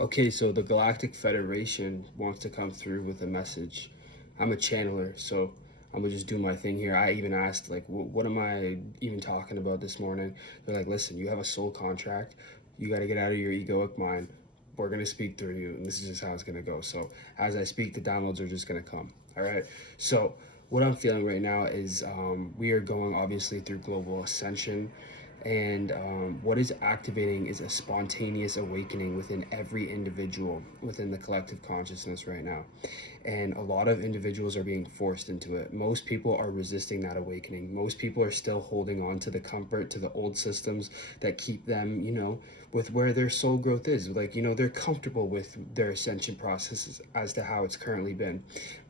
Okay, so the Galactic Federation wants to come through with a message. I'm a channeler, so I'm gonna just do my thing here. I even asked, like, what am I even talking about this morning? They're like, listen, you have a soul contract. You got to get out of your egoic mind. We're gonna speak through you, and this is just how it's gonna go. So as I speak, the downloads are just gonna come. All right. So what I'm feeling right now is we are going obviously through global ascension, and what is activating is a spontaneous awakening within every individual within the collective consciousness right now. And a lot of individuals are being forced into it. Most people are resisting that awakening. Most people are still holding on to the comfort, to the old systems that keep them, with where their soul growth is. Like, they're comfortable with their ascension processes as to how it's currently been.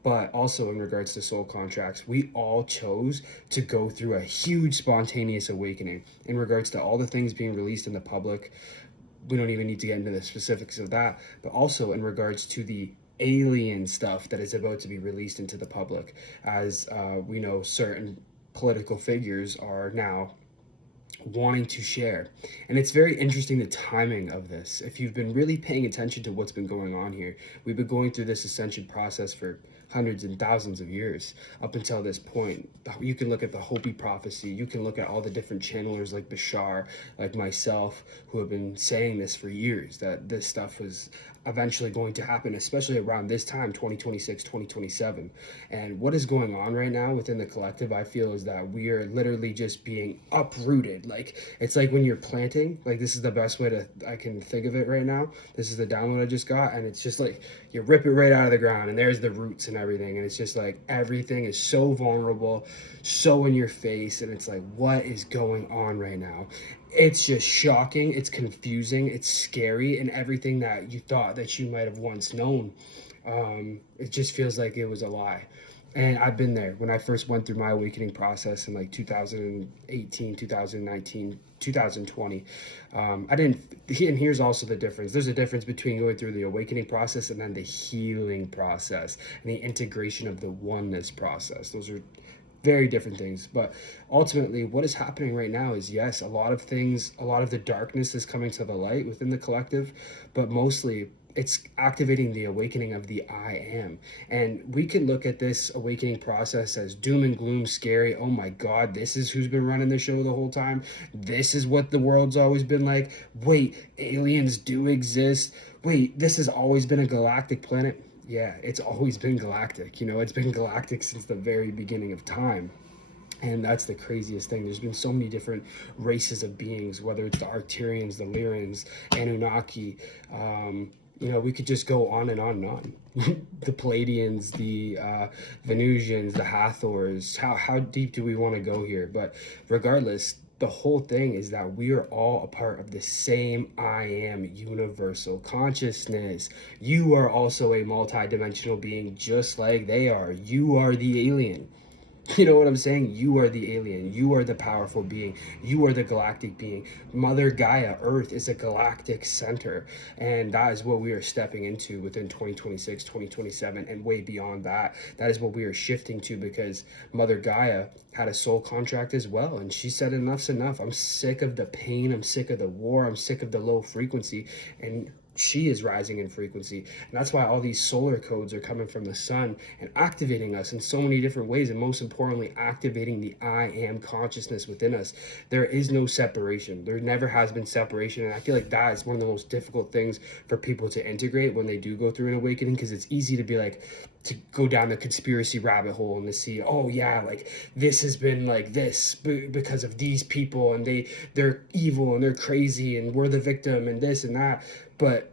But also in regards to soul contracts, we all chose to go through a huge spontaneous awakening in regards to all the things being released in the public. We don't even need to get into the specifics of that, but also in regards to the alien stuff that is about to be released into the public, as we know certain political figures are now wanting to share. And it's very interesting, the timing of this. If you've been really paying attention to what's been going on here, we've been going through this ascension process for hundreds and thousands of years up until this point. You can look at the Hopi prophecy, you can look at all the different channelers like Bashar, like myself, who have been saying this for years, that this stuff was eventually going to happen, especially around this time, 2026, 2027. And what is going on right now within the collective, I feel, is that we are literally just being uprooted. Like, it's like when you're planting, like, this is the best way to I can think of it right now. This is the download I just got, and it's just like you rip it right out of the ground, and there's the roots and everything, and it's just like everything is so vulnerable, so in your face, and it's like, what is going on right now? It's just shocking, it's confusing, it's scary, and everything that you thought that you might have once known, it just feels like it was a lie. And I've been there when I first went through my awakening process in like 2018, 2019, 2020. I didn't, and here's also the difference. There's a difference between going through the awakening process and then the healing process and the integration of the oneness process. Those are very different things. But ultimately, what is happening right now is, yes, a lot of things, a lot of the darkness is coming to the light within the collective, but mostly it's activating the awakening of the I am. And we can look at this awakening process as doom and gloom, scary. Oh my God, this is who's been running the show the whole time. This is what the world's always been like. Wait, aliens do exist. Wait, this has always been a galactic planet. Yeah, it's always been galactic. It's been galactic since the very beginning of time. And that's the craziest thing. There's been so many different races of beings, whether it's the Arcturians, the Lyrians, Anunnaki. We could just go on and on and on. The Palladians, the Venusians, the Hathors. How deep do we want to go here? But regardless, the whole thing is that we are all a part of the same I am universal consciousness. You are also a multidimensional being just like they are. You are the alien. You know what I'm saying? You are the alien. You are the powerful being. You are the galactic being. Mother Gaia, Earth, is a galactic center. And that is what we are stepping into within 2026, 2027, and way beyond that. That is what we are shifting to, because Mother Gaia had a soul contract as well. And she said, enough's enough. I'm sick of the pain. I'm sick of the war. I'm sick of the low frequency. And she is rising in frequency, and that's why all these solar codes are coming from the sun and activating us in so many different ways, and most importantly, activating the I am consciousness within us. There is no separation. There never has been separation, and I feel like that is one of the most difficult things for people to integrate when they do go through an awakening, because it's easy to be like, to go down the conspiracy rabbit hole and to see, oh yeah, like this has been like this because of these people, and they're evil and they're crazy and we're the victim and this and that. But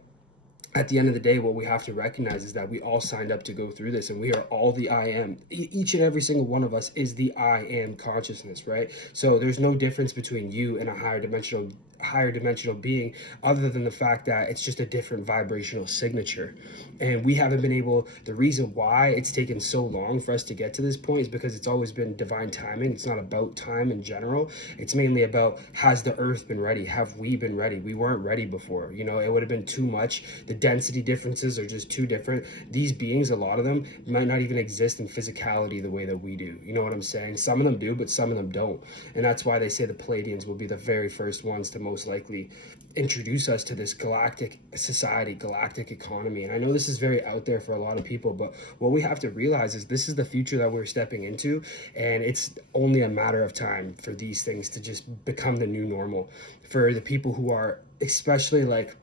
at the end of the day, what we have to recognize is that we all signed up to go through this, and we are all the I am. Each and every single one of us is the I am consciousness, right? So there's no difference between you and a higher dimensional being, other than the fact that it's just a different vibrational signature. And we haven't been able, the reason why it's taken so long for us to get to this point is because it's always been divine timing. It's not about time in general. It's mainly about, has the earth been ready? Have we been ready? We weren't ready before. It would have been too much. The density differences are just too different. These beings, a lot of them might not even exist in physicality the way that we do. You know what I'm saying? Some of them do, but some of them don't. And that's why they say the Palladians will be the very first ones to most likely introduce us to this galactic society, galactic economy. And I know this is very out there for a lot of people, but what we have to realize is this is the future that we're stepping into, and it's only a matter of time for these things to just become the new normal. For the people who are especially like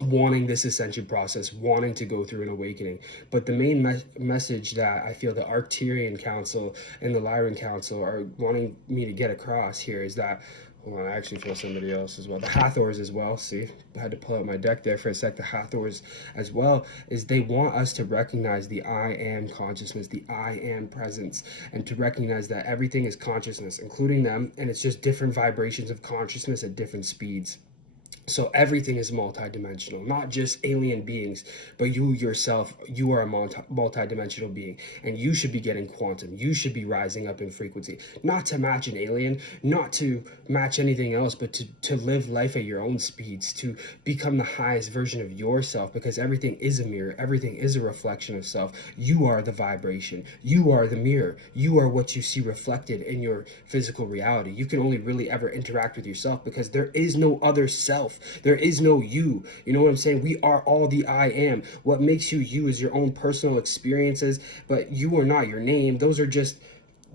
wanting this ascension process, wanting to go through an awakening. But the main message that I feel the Arcturian Council and the Lyran Council are wanting me to get across here is that, hold on, I actually feel somebody else as well. The Hathors as well, see, I had to pull out my deck there for a sec. The Hathors as well, is they want us to recognize the I am consciousness, the I am presence, and to recognize that everything is consciousness, including them, and it's just different vibrations of consciousness at different speeds. So everything is multidimensional, not just alien beings, but you yourself, you are a multidimensional being, and you should be getting quantum. You should be rising up in frequency, not to match an alien, not to match anything else, but to live life at your own speeds, to become the highest version of yourself, because everything is a mirror. Everything is a reflection of self. You are the vibration. You are the mirror. You are what you see reflected in your physical reality. You can only really ever interact with yourself because there is no other self. There is no you. You know what I'm saying? We are all the I am. What makes you you is your own personal experiences, but you are not your name. Those are just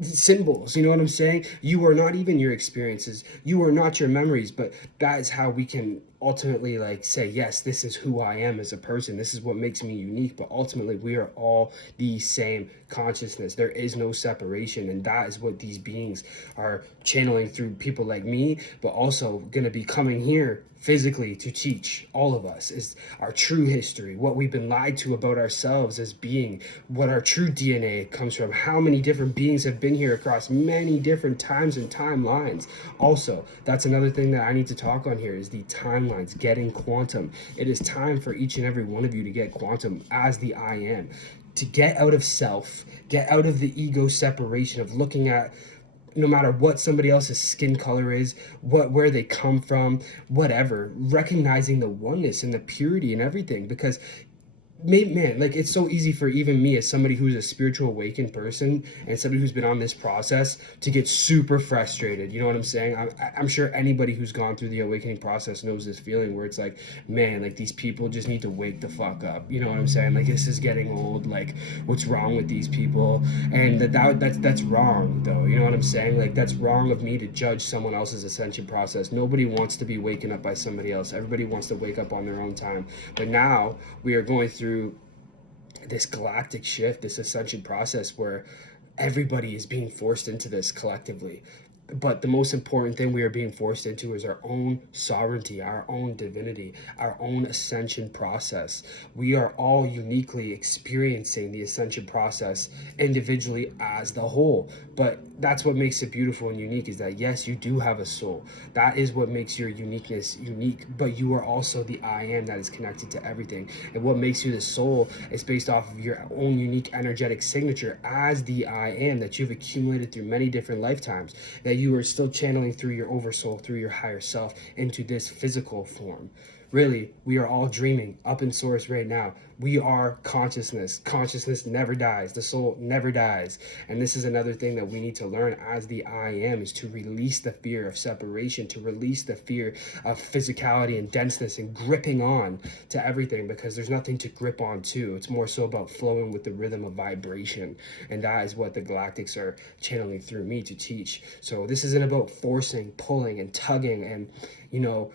symbols. You know what I'm saying? You are not even your experiences. You are not your memories, but that is how we can ultimately like say, yes, this is who I am as a person. This is what makes me unique. But ultimately, we are all the same consciousness. There is no separation, and that is what these beings are channeling through people like me, but also going to be coming here physically to teach all of us is our true history, what we've been lied to about ourselves as being, what our true DNA comes from, how many different beings have been here across many different times and timelines. Also, that's another thing that I need to talk on here is the timelines, getting quantum. It is time for each and every one of you to get quantum as the I am, to get out of self, get out of the ego separation of looking at no matter what somebody else's skin color is, where they come from, whatever, recognizing the oneness and the purity and everything. Because man, like it's so easy for even me as somebody who's a spiritual awakened person and somebody who's been on this process to get super frustrated. You know what I'm saying? I'm sure anybody who's gone through the awakening process knows this feeling where it's like, man, like these people just need to wake the fuck up. You know what I'm saying? Like this is getting old. Like what's wrong with these people? And that's wrong though. You know what I'm saying? Like that's wrong of me to judge someone else's ascension process. Nobody wants to be waken up by somebody else. Everybody wants to wake up on their own time. But now we are going through this galactic shift, this ascension process where everybody is being forced into this collectively. But the most important thing we are being forced into is our own sovereignty, our own divinity, our own ascension process. We are all uniquely experiencing the ascension process individually as the whole. But that's what makes it beautiful and unique is that, yes, you do have a soul. That is what makes your uniqueness unique. But you are also the I am that is connected to everything. And what makes you the soul is based off of your own unique energetic signature as the I am that you've accumulated through many different lifetimes, that you are still channeling through your oversoul, through your higher self into this physical form. Really, we are all dreaming up in source right now. We are consciousness. Consciousness never dies. The soul never dies. And this is another thing that we need to learn as the I am is to release the fear of separation, to release the fear of physicality and denseness and gripping on to everything, because there's nothing to grip on to. It's more so about flowing with the rhythm of vibration. And that is what the Galactics are channeling through me to teach. So this isn't about forcing, pulling, and tugging and, you know,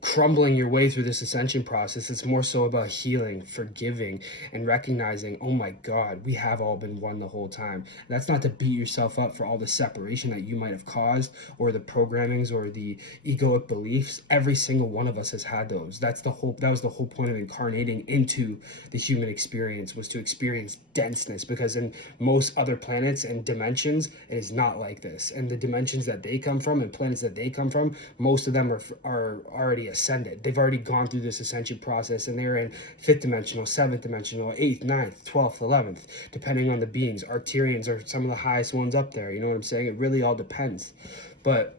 crumbling your way through this ascension process. It's more so about healing, forgiving, and recognizing, oh my God, we have all been one the whole time. That's not to beat yourself up for all the separation that you might have caused, or the programmings or the egoic beliefs. Every single one of us has had those. That was the whole point of incarnating into the human experience, was to experience denseness, because in most other planets and dimensions, it is not like this. And the dimensions that they come from and planets that they come from, most of them are already ascended. They've already gone through this ascension process, and they're in 5th dimensional, 7th dimensional, 8th, 9th, 12th, 11th, depending on the beings. Arcturians are some of the highest ones up there. You know what I'm saying? It really all depends. But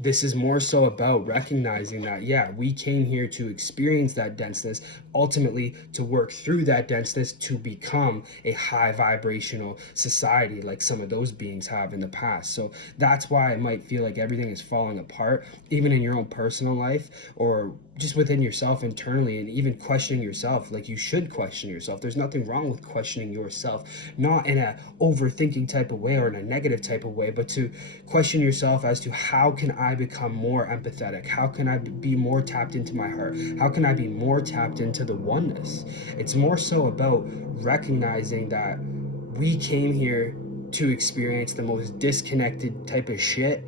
this is more so about recognizing that, yeah, we came here to experience that denseness, ultimately to work through that denseness to become a high vibrational society like some of those beings have in the past. So that's why it might feel like everything is falling apart, even in your own personal life or just within yourself internally, and even questioning yourself. Like, you should question yourself. There's nothing wrong with questioning yourself, not in a overthinking type of way or in a negative type of way, but to question yourself as to, how can I become more empathetic? How can I be more tapped into my heart? How can I be more tapped into the oneness? It's more so about recognizing that we came here to experience the most disconnected type of shit.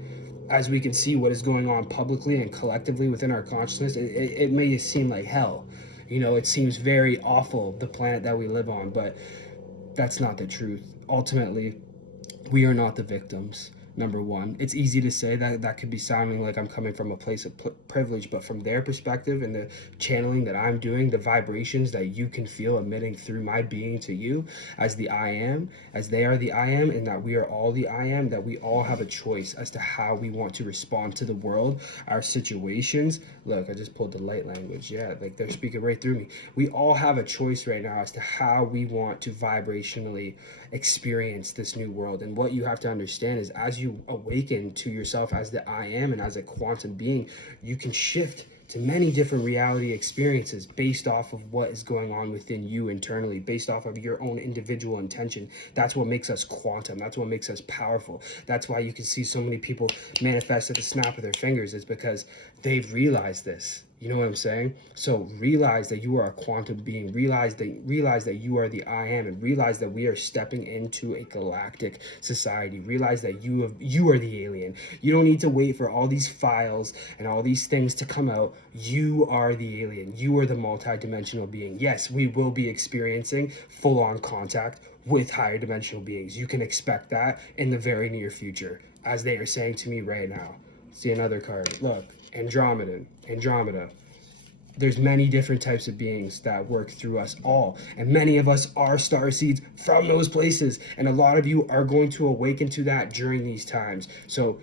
As we can see what is going on publicly and collectively within our consciousness, it may seem like hell. It seems very awful, the planet that we live on, but that's not the truth. Ultimately, we are not the victims. Number one, it's easy to say that could be sounding like I'm coming from a place of privilege, but from their perspective and the channeling that I'm doing, the vibrations that you can feel emitting through my being to you as the I am, as they are the I am, and that we are all the I am, that we all have a choice as to how we want to respond to the world, our situations. Look, I just pulled the light language. Yeah, like they're speaking right through me. We all have a choice right now as to how we want to vibrationally experience this new world. And what you have to understand is, as you awaken to yourself as the I am and as a quantum being, you can shift to many different reality experiences based off of what is going on within you internally, based off of your own individual intention. That's what makes us quantum. That's what makes us powerful. That's why you can see so many people manifest at the snap of their fingers, is because they've realized this. You know what I'm saying? So realize that you are a quantum being. Realize that you are the I am, and realize that we are stepping into a galactic society. Realize that you are the alien. You don't need to wait for all these files and all these things to come out. You are the alien. You are the multi-dimensional being. Yes, we will be experiencing full-on contact with higher dimensional beings. You can expect that in the very near future, as they are saying to me right now. See another card. Look, Andromeda. There's many different types of beings that work through us all, and many of us are star seeds from those places, and a lot of you are going to awaken to that during these times. So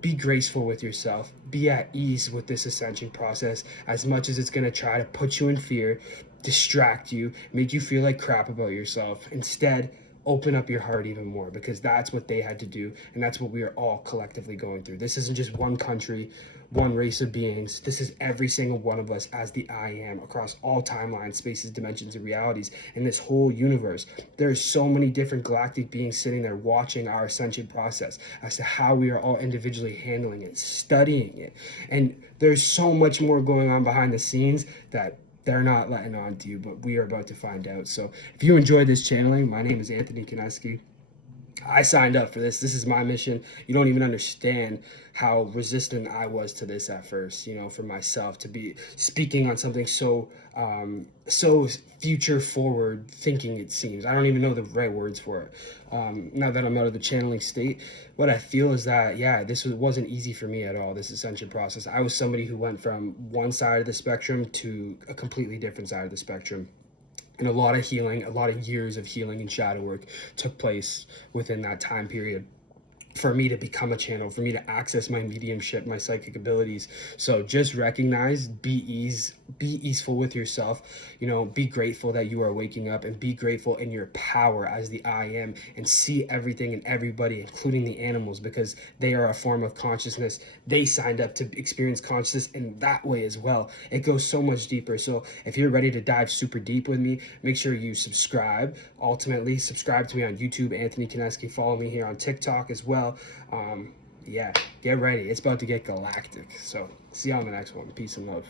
be graceful with yourself, be at ease with this ascension process, as much as it's going to try to put you in fear, distract you, make you feel like crap about yourself. Instead, open up your heart even more, because that's what they had to do, and that's what we are all collectively going through. This isn't just one country, one race of beings. This is every single one of us as the I am, across all timelines, spaces, dimensions, and realities in this whole universe. There's so many different galactic beings sitting there watching our ascension process as to how we are all individually handling it, studying it. And there's so much more going on behind the scenes that they're not letting on to you, but we are about to find out. So if you enjoyed this channeling, my name is Anthony Kineski. I signed up for this. This is my mission. You don't even understand how resistant I was to this at first, for myself to be speaking on something so future forward thinking, it seems. I don't even know the right words for it. Now that I'm out of the channeling state, what I feel is that, this wasn't easy for me at all, this ascension process. I was somebody who went from one side of the spectrum to a completely different side of the spectrum. And a lot of healing, a lot of years of healing and shadow work took place within that time period for me to become a channel, for me to access my mediumship, my psychic abilities. So just recognize, be easeful with yourself, be grateful that you are waking up, and be grateful in your power as the I am, and see everything and everybody, including the animals, because they are a form of consciousness. They signed up to experience consciousness in that way as well. It goes so much deeper. So if you're ready to dive super deep with me, make sure you subscribe. Ultimately, subscribe to me on YouTube, Anthony Kineski. Follow me here on TikTok as well. Get ready. It's about to get galactic. So see you on the next one. Peace and love.